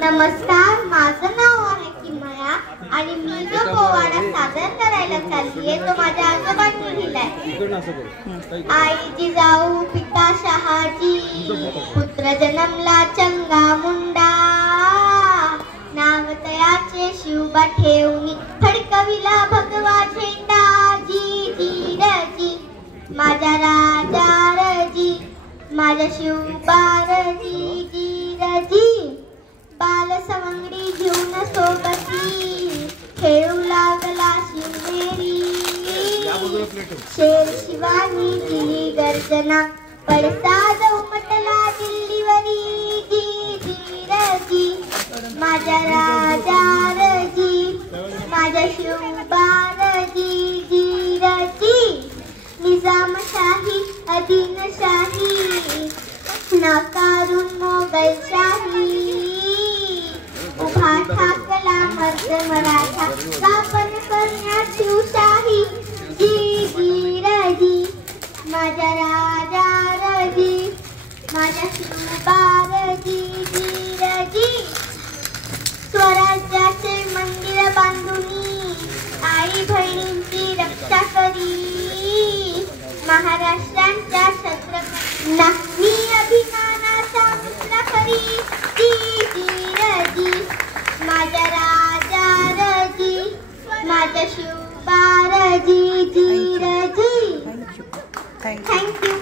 नमस्कार, माझं नाव आहे किमया आणि मी जो पोवाडा सादर करायला चाललीये तो माझ्या आजोबांनी लिहिलाय. आई जिजाऊ पिता शहाजी, पुत्र जन्मला चंगा मुंडा, नाव तयाचे शिवबा ठेवणी, फडकविला भगवा झेंडा. जी जी रजी माझ्या राजा रजी, माझ्या शिवबा रजी जी रजी. बाल सवंगडी घेऊन सोबती, खेळू लागला शिवनेरी. शेर शिवानी दिली गर्जना, पडसाद उमटला दिल्लीवरी. जी जी रजी माझ्या राजा रजी, माझ्या शिवबा रजी जी रजी. निजामशाही अधीनशाही नाकारून मोगलशाही, उभा ठाकला मर्द मराठा, स्थापन करण्यात शिवशाही. जी जी रजी माझ्या राजा रजी, माझ्या शिवबा रजी जी रजी. स्वराज्याचे मंदिर बांधुनी, आई बहिणींची रक्षा करी. महाराष्ट्राच्या छत्रपतींना मी अभिमानाचा मुद्रा करी. जी जी रजी माझ्या राजा रजी, माझ्या शिवबा रजी जी रजी. थँक्यू.